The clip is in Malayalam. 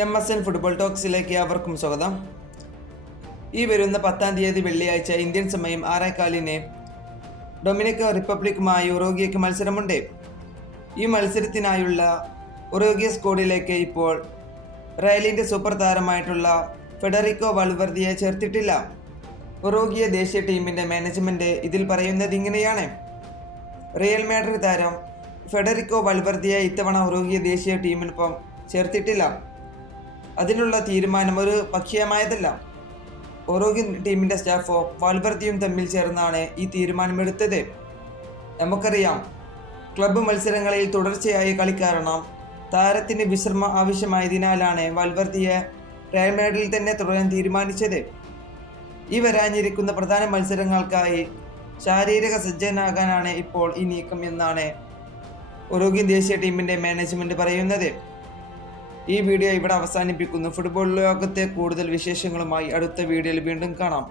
MSN ഫുട്ബോൾ ടോക്സിലേക്ക് അവർക്കും സ്വാഗതം. ഈ വരുന്ന 10-ാം തീയതി വെള്ളിയാഴ്ച ഇന്ത്യൻ സമയം 6:15 ഡൊമിനിക്കൻ റിപ്പബ്ലിക്കുമായി ഉറുഗ്വേക്ക് മത്സരമുണ്ട്. ഈ മത്സരത്തിനായുള്ള ഉറുഗ്വേ സ്ക്വാഡിലേക്ക് ഇപ്പോൾ റയലിൻ്റെ സൂപ്പർ താരമായിട്ടുള്ള ഫെഡറിക്കോ വാൽവേർദെയെ ചേർത്തിട്ടില്ല. ഉറുഗ്വേ ദേശീയ ടീമിൻ്റെ മാനേജ്മെൻറ്റ് ഇതിൽ പറയുന്നത് ഇങ്ങനെയാണ്: റിയൽ മാഡ്രിഡ് താരം ഫെഡറിക്കോ വാൽവേർദെയെ ഇത്തവണ ഉറുഗ്വേ ദേശീയ ടീമിനൊപ്പം ചേർത്തിട്ടില്ല. അതിനുള്ള തീരുമാനം ഒരു പക്ഷീയമായതല്ല. ഉറുഗ്വേ ടീമിൻ്റെ സ്റ്റാഫോ വാൽവേർദെയും തമ്മിൽ ചേർന്നാണ് ഈ തീരുമാനമെടുത്തത്. നമുക്കറിയാം, ക്ലബ്ബ് മത്സരങ്ങളിൽ തുടർച്ചയായി കളി കാരണം താരത്തിന് വിശ്രമം ആവശ്യമായതിനാലാണ് വാൽവേർദെയെ റയൽ മാഡ്രിഡിൽ തന്നെ തുടരാൻ തീരുമാനിച്ചത്. ഈ വരാനിരിക്കുന്ന പ്രധാന മത്സരങ്ങൾക്കായി ശാരീരിക സജ്ജനാകാനാണ് ഇപ്പോൾ ഈ നീക്കം എന്നാണ് ഉറുഗ്വേ ദേശീയ ടീമിൻ്റെ മാനേജ്മെൻറ്റ് പറയുന്നത്. ഈ വീഡിയോ ഇവിടെ അവസാനിപ്പിക്കുന്നു. ഫുട്ബോൾ ലോകത്തെ കൂടുതൽ വിശേഷങ്ങളുമായി അടുത്ത വീഡിയോയിൽ വീണ്ടും കാണാം.